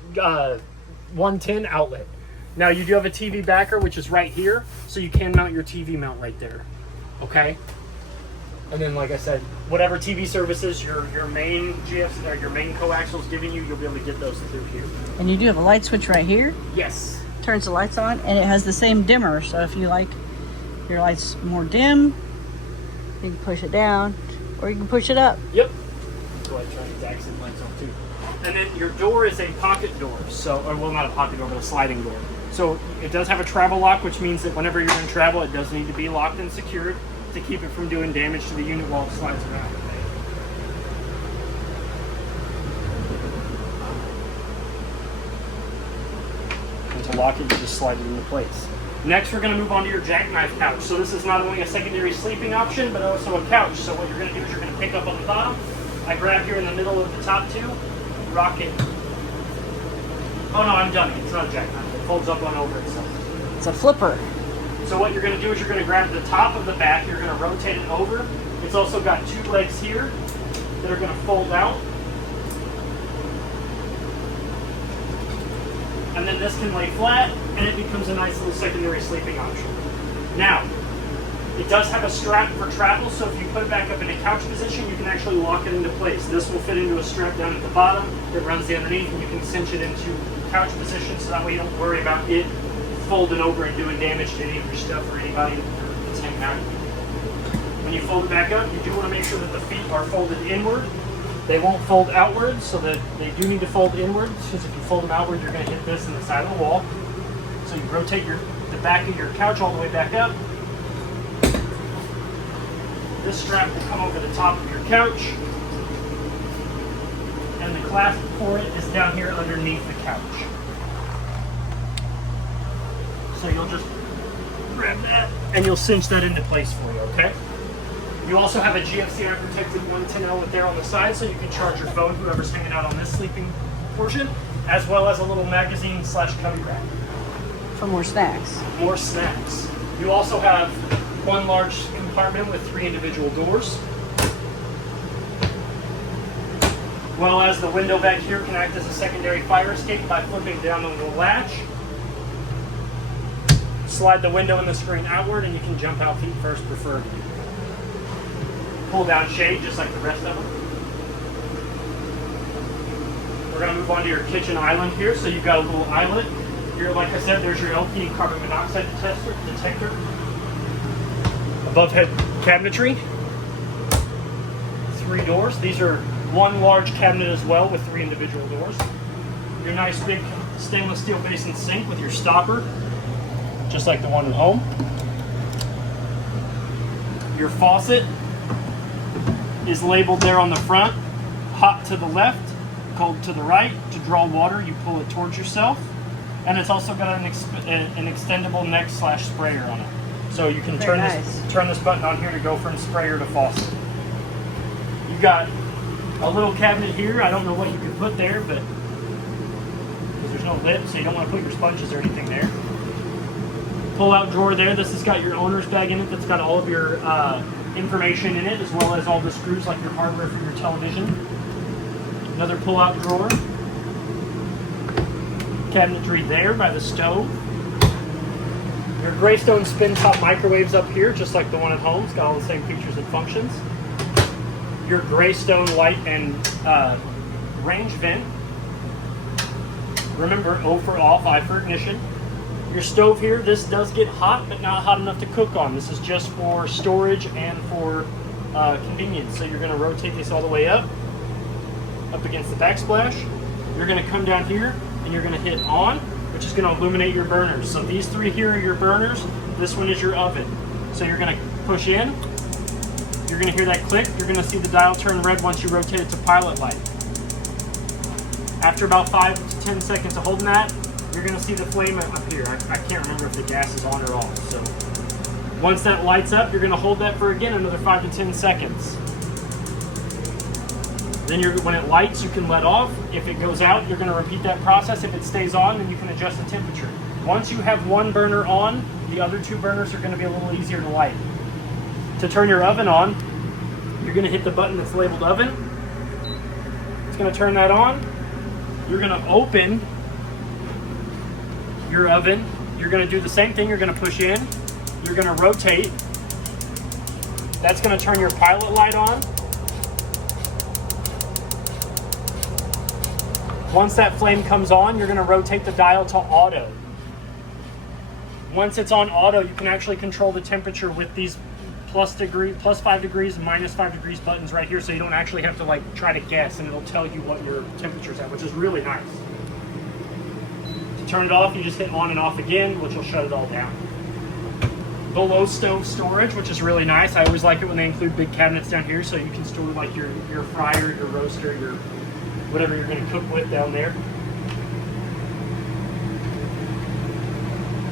110 outlet. Now you do have a TV backer, which is right here, so you can mount your TV mount right there, okay? And then, like I said, whatever TV services your main GFs or your main coaxial is giving you, you'll be able to get those through here. And you do have a light switch right here. Yes. Turns the lights on, and it has the same dimmer. So if you like your lights more dim, you can push it down, or you can push it up. Yep. Go ahead and turn the accent lights on too. And then your door is a pocket door, or well, not a pocket door, but a sliding door. So it does have a travel lock, which means that whenever you're in travel, it does need to be locked and secured to keep it from doing damage to the unit while it slides around. And to lock it, you just slide it into place. Next, we're going to move on to your jackknife couch. So this is not only a secondary sleeping option, but also a couch. So what you're going to do is you're going to pick up on the bottom. I grab here in the middle of the top 2, rock it. Oh no, I'm done. It's not a jackknife. It folds up on over itself. It's a flipper. So what you're going to do is you're going to grab the top of the back, you're going to rotate it over. It's also got 2 legs here that are going to fold out. And then this can lay flat, and it becomes a nice little secondary sleeping option. Now, it does have a strap for travel, so if you put it back up in a couch position, you can actually lock it into place. This will fit into a strap down at the bottom that runs the underneath, and you can cinch it into couch position, so that way you don't worry about it folding over and doing damage to any of your stuff or anybody that's hanging out. When you fold it back up, you do want to make sure that the feet are folded inward. They won't fold outward, so that they do need to fold inward, because if you fold them outward, you're going to hit this in the side of the wall. So you rotate the back of your couch all the way back up. This strap will come over the top of your couch, and the clasp for it is down here underneath the couch. So you'll just grab that, and you'll cinch that into place for you, okay? You also have a GFCI protected 110 outlet there on the side, so you can charge your phone, whoever's hanging out on this sleeping portion, as well as a little magazine / cubby rack. For more snacks. More snacks. You also have one large compartment with 3 individual doors. Well as the window back here can act as a secondary fire escape by flipping down on the latch. Slide the window and the screen outward and you can jump out feet first preferred. Pull down shade just like the rest of them. We're going to move on to your kitchen island here. So you've got a little islet. Here, like I said, there's your LP carbon monoxide detector. Above head cabinetry. 3 doors. These are one large cabinet as well with 3 individual doors. Your nice big stainless steel basin sink with your stopper, just like the one at home. Your faucet is labeled there on the front, hot to the left, cold to the right. To draw water, you pull it towards yourself. And it's also got an extendable neck / sprayer on it. So you can turn this button on here to go from sprayer to faucet. You've got a little cabinet here. I don't know what you could put there, but because there's no lip, so you don't want to put your sponges or anything there. Pull-out drawer there. This has got your owner's bag in it that's got all of your information in it, as well as all the screws like your hardware for your television. Another pull-out drawer. Cabinetry there by the stove. Your Greystone spin top microwaves up here, just like the one at home. It's got all the same features and functions. Your Greystone light and range vent. Remember, O for off, I for ignition. Your stove here, this does get hot, but not hot enough to cook on. This is just for storage and for convenience. So you're going to rotate this all the way up against the backsplash. You're going to come down here and you're going to hit on, which is going to illuminate your burners. So these 3 here are your burners. This one is your oven. So you're going to push in. You're going to hear that click. You're going to see the dial turn red once you rotate it to pilot light. After about 5 to 10 seconds of holding that, you're going to see the flame up here. I can't remember if the gas is on or off. So once that lights up, you're going to hold that for again another 5 to 10 seconds. Then when it lights, you can let off. If it goes out, you're going to repeat that process. If it stays on, then you can adjust the temperature. Once you have one burner on, the other 2 burners are going to be a little easier to light. To turn your oven on, you're going to hit the button that's labeled oven. It's going to turn that on. You're going to open your oven. You're going to do the same thing. You're going to push in. You're going to rotate. That's going to turn your pilot light on. Once that flame comes on, you're going to rotate the dial to auto. Once it's on auto, you can actually control the temperature with these +5 degrees, -5 degrees buttons right here, so you don't actually have to try to guess, and it'll tell you what your temperature's at, which is really nice. To turn it off, you just hit on and off again, which will shut it all down. Below stove storage, which is really nice. I always like it when they include big cabinets down here, so you can store your fryer, your roaster, your whatever you're going to cook with down there.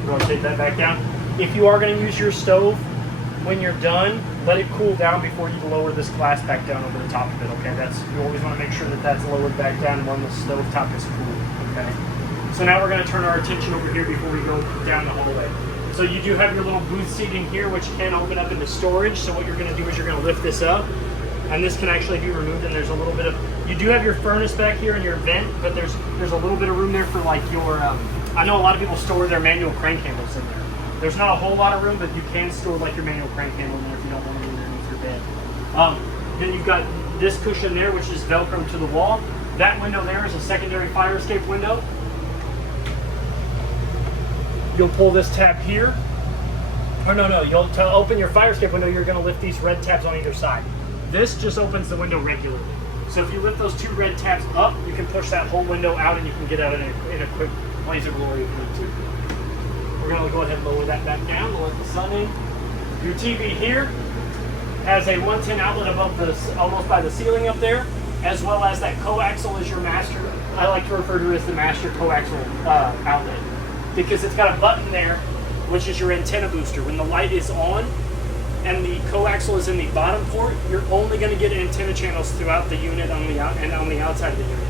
Rotate that back down. If you are going to use your stove, when you're done, let it cool down before you lower this glass back down over the top of it, okay? You always want to make sure that that's lowered back down when the stove top is cool, okay? So now we're going to turn our attention over here before we go down the hallway. So you do have your little booth seating here, which can open up into storage. So what you're going to do is you're going to lift this up, and this can actually be removed, and there's a little bit of, you do have your furnace back here and your vent, but there's a little bit of room there for your, I know a lot of people store their manual crank handles in there. There's not a whole lot of room, but you can store your manual crank handle in there if you don't want to move it underneath your bed. Then you've got this cushion there, which is Velcro to the wall. That window there is a secondary fire escape window. You'll pull this tab here. Or no, to open your fire escape window, you're going to lift these red tabs on either side. This just opens the window regularly. So if you lift those 2 red tabs up, you can push that whole window out and you can get out in a quick blaze of glory if you need to. We're going to go ahead and lower that back down to let the sun in. Your TV here has a 110 outlet above almost by the ceiling up there, as well as that coaxial is your master. I like to refer to it as the master coaxial outlet, because it's got a button there, which is your antenna booster. When the light is on and the coaxial is in the bottom port, you're only going to get antenna channels throughout the unit on the outside of the unit.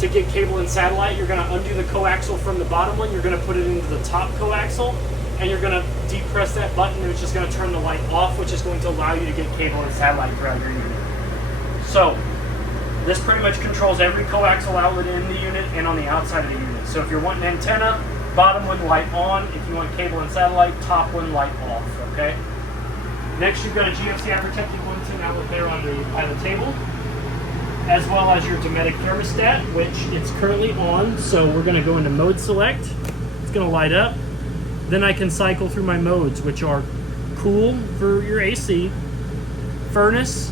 To get cable and satellite, you're going to undo the coaxial from the bottom one. You're going to put it into the top coaxial, and you're going to depress that button, and it's just going to turn the light off, which is going to allow you to get cable and satellite throughout your unit. So this pretty much controls every coaxial outlet in the unit and on the outside of the unit. So if you're wanting antenna, bottom one light on. If you want cable and satellite, top one light off, okay? Next, you've got a GFCI protected 110 outlet there by the table, as well as your Dometic thermostat, which it's currently on. So we're gonna go into mode select. It's gonna light up. Then I can cycle through my modes, which are cool for your AC, furnace,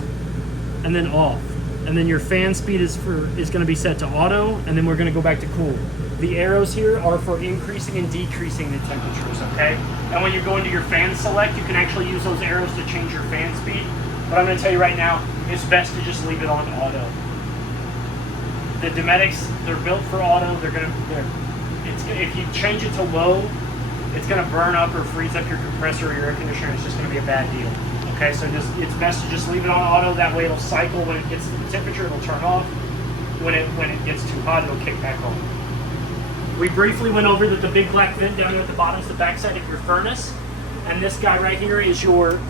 and then off. And then your fan speed is going to be set to auto, and then we're going to go back to cool. The arrows here are for increasing and decreasing the temperatures, okay? And when you go into your fan select, you can actually use those arrows to change your fan speed. But I'm going to tell you right now, it's best to just leave it on auto. The Dometics, they're built for auto. If you change it to low, it's going to burn up or freeze up your compressor or your air conditioner. It's just going to be a bad deal. Okay, so it's best to just leave it on auto. That way it'll cycle. When it gets to the temperature, it'll turn off. When it gets too hot, it'll kick back on. We briefly went over that the big black vent down there at the bottom is the backside of your furnace. And this guy right here is your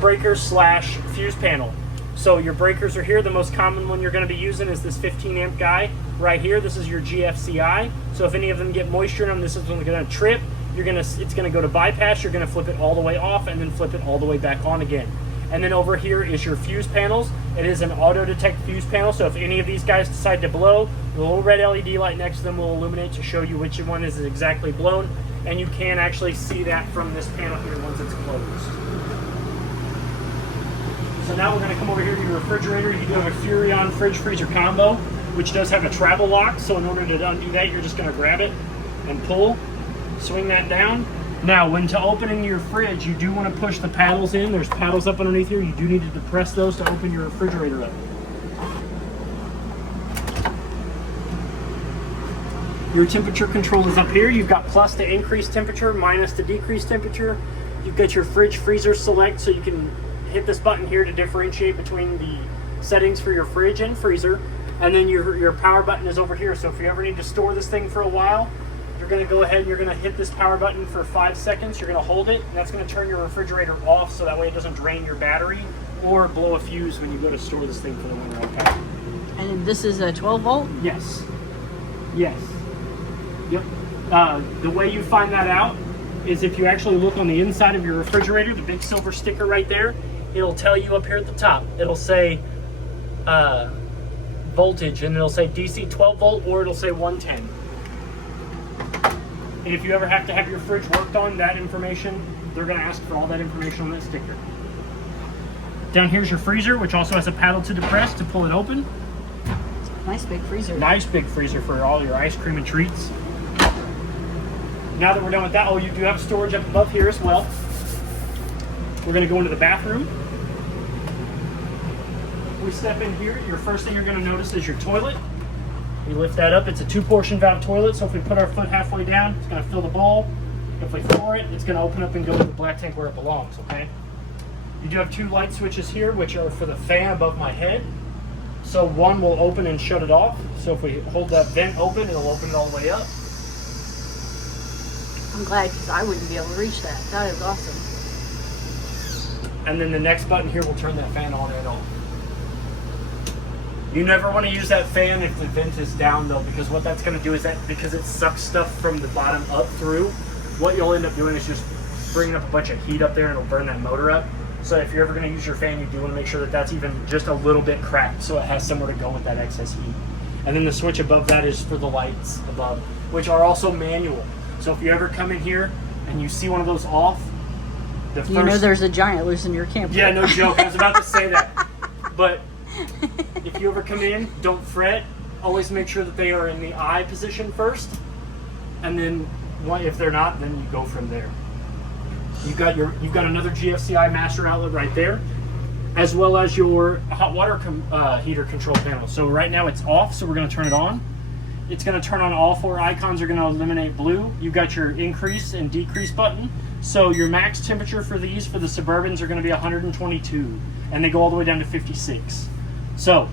breaker / fuse panel. So your breakers are here. The most common one you're going to be using is this 15 amp guy right here. This is your GFCI. So if any of them get moisture in them, this is going to trip. It's going to go to bypass. You're going to flip it all the way off and then flip it all the way back on again. And then over here is your fuse panels. It is an auto detect fuse panel. So if any of these guys decide to blow, the little red LED light next to them will illuminate to show you which one is exactly blown. And you can actually see that from this panel here once it's closed. So now we're going to come over here to your refrigerator. You do have a Furrion fridge freezer combo, which does have a travel lock. So in order to undo that, you're just going to grab it and pull. Swing that down. Now, when to opening your fridge, you do want to push the paddles in. There's paddles up underneath here. You do need to depress those to open your refrigerator up. Your temperature control is up here. You've got plus to increase temperature, minus to decrease temperature. You've got your fridge freezer select, so you can hit this button here to differentiate between the settings for your fridge and freezer. And then your power button is over here. So if you ever need to store this thing for a while, you're going to go ahead and you're going to hit this power button for 5 seconds. You're going to hold it, and that's going to turn your refrigerator off, so that way it doesn't drain your battery or blow a fuse when you go to store this thing for the winter. Okay. And this is a 12 volt? Yes. Yes. Yep. The way you find that out is if you actually look on the inside of your refrigerator, the big silver sticker right there, it'll tell you up here at the top. It'll say voltage, and it'll say DC 12 volt, or it'll say 110. And if you ever have to have your fridge worked on, that information, they're going to ask for all that information on that sticker. Down here's your freezer, which also has a paddle to depress to pull it open. Nice big freezer. Nice big freezer for all your ice cream and treats. Now that we're done with that, you do have storage up above here as well. We're going to go into the bathroom. We step in here. Your first thing you're going to notice is your toilet. We lift that up. It's a 2-portion valve toilet, so if we put our foot halfway down, it's going to fill the bowl. If we floor it, it's going to open up and go to the black tank where it belongs, okay? You do have 2 light switches here, which are for the fan above my head. So one will open and shut it off. So if we hold that vent open, it'll open it all the way up. I'm glad, because I wouldn't be able to reach that. That is awesome. And then the next button here will turn that fan on and off. You never want to use that fan if the vent is down, though, because what that's going to do is that because it sucks stuff from the bottom up through, what you'll end up doing is just bringing up a bunch of heat up there, and it'll burn that motor up. So if you're ever going to use your fan, you do want to make sure that that's even just a little bit cracked, so it has somewhere to go with that excess heat. And then the switch above that is for the lights above, which are also manual. So if you ever come in here and you see one of those off, you know there's a giant loose in your camper. Yeah, no joke. I was about to say that. But if you ever come in, don't fret. Always make sure that they are in the I position first. And then if they're not, then you go from there. You've got another GFCI master outlet right there, as well as your hot water heater control panel. So right now it's off, so we're going to turn it on. It's going to turn on. All 4 icons are going to eliminate blue. You've got your increase and decrease button. So your max temperature for the Suburbans are going to be 122, and they go all the way down to 56. So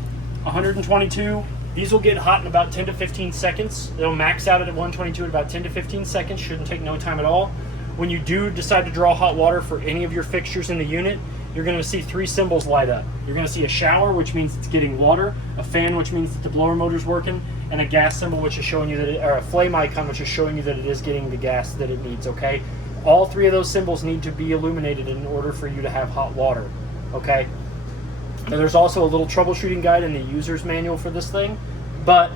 122, these will get hot in about 10 to 15 seconds. They'll max out at 122 in about 10 to 15 seconds. Shouldn't take no time at all. when you do decide to draw hot water for any of your fixtures in the unit, you're going to see 3 symbols light up. You're going to see a shower, which means it's getting water, a fan, which means that the blower motor's working, and a gas symbol, which is showing you that or a flame icon, which is showing you that it is getting the gas that it needs, okay? All 3 of those symbols need to be illuminated in order for you to have hot water, okay? Now, there's also a little troubleshooting guide in the user's manual for this thing, but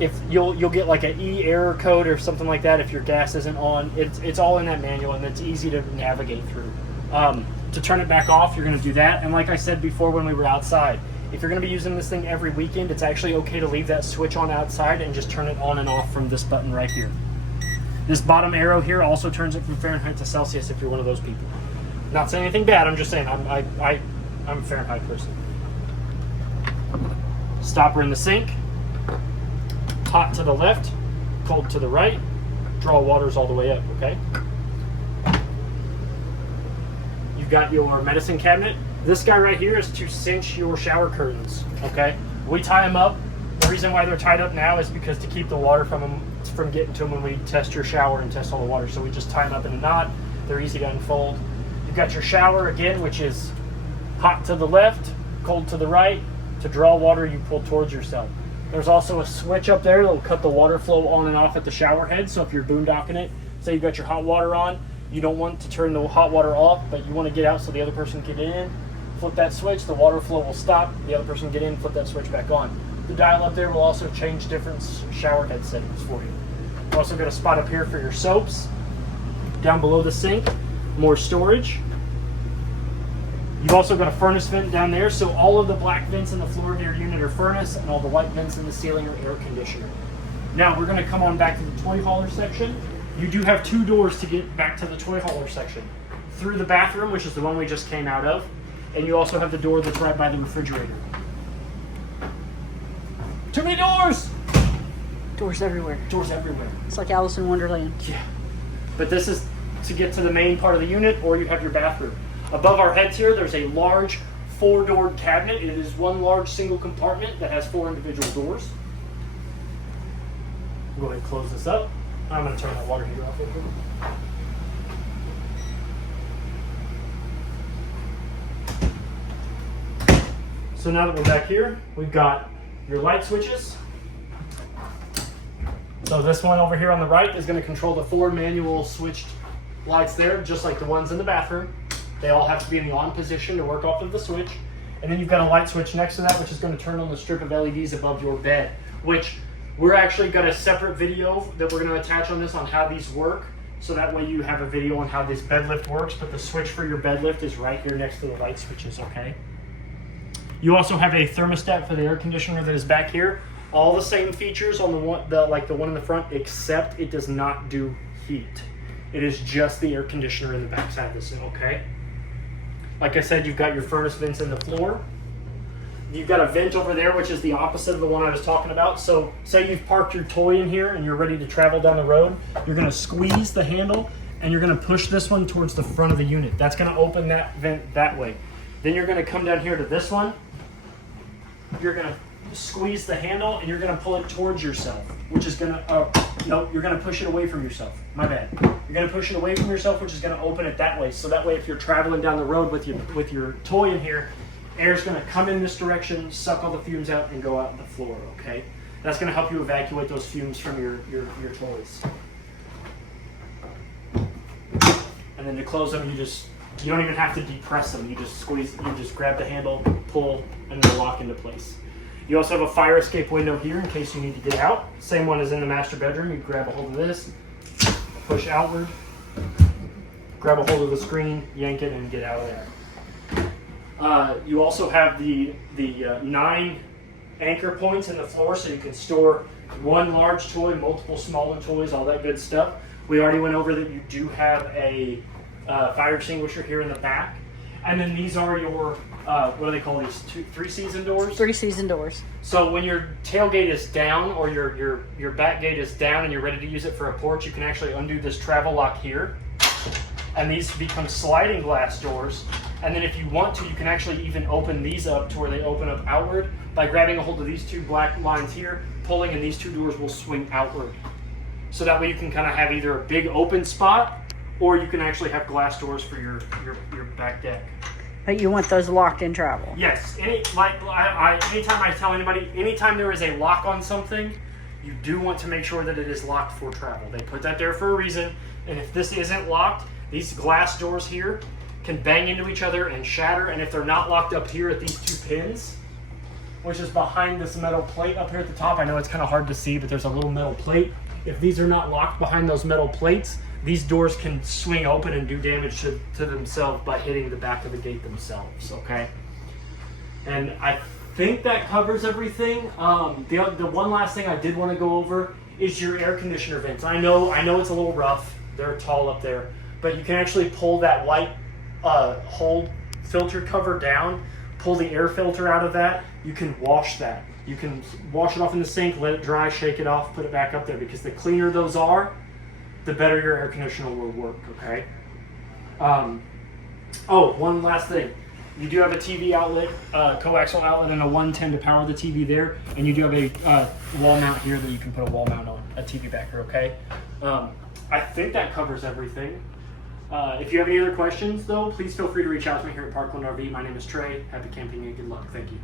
if you'll get like an E error code or something like that if your gas isn't on. It's all in that manual, and it's easy to navigate through. To turn it back off, you're going to do that. And like I said before when we were outside, if you're going to be using this thing every weekend, it's actually okay to leave that switch on outside and just turn it on and off from this button right here. This bottom arrow here also turns it from Fahrenheit to Celsius if you're one of those people. Not saying anything bad, I'm just saying I'm a Fahrenheit person. Stopper in the sink. Hot to the left, cold to the right. Draw waters all the way up, okay? You've got your medicine cabinet. This guy right here is to cinch your shower curtains, okay? We tie them up. The reason why they're tied up now is because to keep the water from getting to them when we test your shower and test all the water. So we just tie them up in a knot. They're easy to unfold. You've got your shower again, which is hot to the left, cold to the right. To draw water, you pull towards yourself. There's also a switch up there that will cut the water flow on and off at the shower head. So if you're boondocking it, say you've got your hot water on, you don't want to turn the hot water off, but you want to get out so the other person can get in, flip that switch, the water flow will stop, the other person can get in, flip that switch back on. The dial up there will also change different shower head settings for you. You've also got a spot up here for your soaps. Down below the sink, more storage. You've also got a furnace vent down there, so all of the black vents in the floor of your unit are furnace, and all the white vents in the ceiling are air conditioner. Now we're going to come on back to the toy hauler section. You do have 2 doors to get back to the toy hauler section. Through the bathroom, which is the one we just came out of, and you also have the door that's right by the refrigerator. Too many doors! Doors everywhere. Doors everywhere. It's like Alice in Wonderland. Yeah. But this is to get to the main part of the unit, or you have your bathroom. Above our heads here, there's a large 4-doored cabinet. It is one large single compartment that has 4 individual doors. Go ahead and close this up. I'm going to turn that water heater off real quick. So now that we're back here, we've got your light switches. So this one over here on the right is going to control the 4 manual switched lights there, just like the ones in the bathroom. They all have to be in the on position to work off of the switch. And then you've got a light switch next to that, which is going to turn on the strip of LEDs above your bed, which we're actually got a separate video that we're going to attach on this on how these work. So that way you have a video on how this bed lift works, but the switch for your bed lift is right here next to the light switches, okay? You also have a thermostat for the air conditioner that is back here. All the same features on the one in the front, except it does not do heat. It is just the air conditioner in the back side of this, okay? Like I said, you've got your furnace vents in the floor. You've got a vent over there, which is the opposite of the one I was talking about. So say you've parked your toy in here and you're ready to travel down the road. You're going to squeeze the handle and you're going to push this one towards the front of the unit. That's going to open that vent that way. Then you're going to come down here to this one. You're going to squeeze the handle and you're going to pull it towards yourself, which is going to, no, you're going to push it away from yourself. My bad. You're going to push it away from yourself, which is going to open it that way. So that way, if you're traveling down the road with your toy in here, air's going to come in this direction, suck all the fumes out, and go out on the floor, okay? That's going to help you evacuate those fumes from your toys. And then to close them, you don't even have to depress them. You just squeeze, you just grab the handle, pull, and they'll lock into place. You also have a fire escape window here in case you need to get out. Same one as in the master bedroom. You grab a hold of this, push outward, grab a hold of the screen, yank it, and get out of there. You also have the 9 anchor points in the floor, so you can store one large toy, multiple smaller toys, all that good stuff. We already went over that you do have a fire extinguisher here in the back. And then these are your, what do they call these? 3-season doors? 3-season doors. So when your tailgate is down or your back gate is down and you're ready to use it for a porch, you can actually undo this travel lock here. And these become sliding glass doors. And then if you want to, you can actually even open these up to where they open up outward by grabbing a hold of these 2 black lines here, pulling, and these 2 doors will swing outward. so that way you can kind of have either a big open spot, or you can actually have glass doors for your back deck. But you want those locked in travel. Yes. Anytime I tell anybody, anytime there is a lock on something, you do want to make sure that it is locked for travel. They put that there for a reason, and if this isn't locked, these glass doors here can bang into each other and shatter, and if they're not locked up here at these two pins, which is behind this metal plate up here at the top, I know it's kind of hard to see, but there's a little metal plate. If these are not locked behind those metal plates, these doors can swing open and do damage to themselves by hitting the back of the gate themselves, okay? And I think that covers everything. The one last thing I did want to go over is your air conditioner vents. I know it's a little rough. They're tall up there, but you can actually pull that white hold filter cover down, pull the air filter out of that. You can wash that. You can wash it off in the sink, let it dry, shake it off, put it back up there, because the cleaner those are, the better your air conditioner will work, okay? Oh, one last thing. You do have a TV outlet, coaxial outlet, and a 110 to power the TV there, and you do have a wall mount here that you can put a wall mount on, a TV back here, okay? I think that covers everything. If you have any other questions, though, please feel free to reach out to me here at Parkland RV. My name is Trey. Happy camping and good luck. Thank you.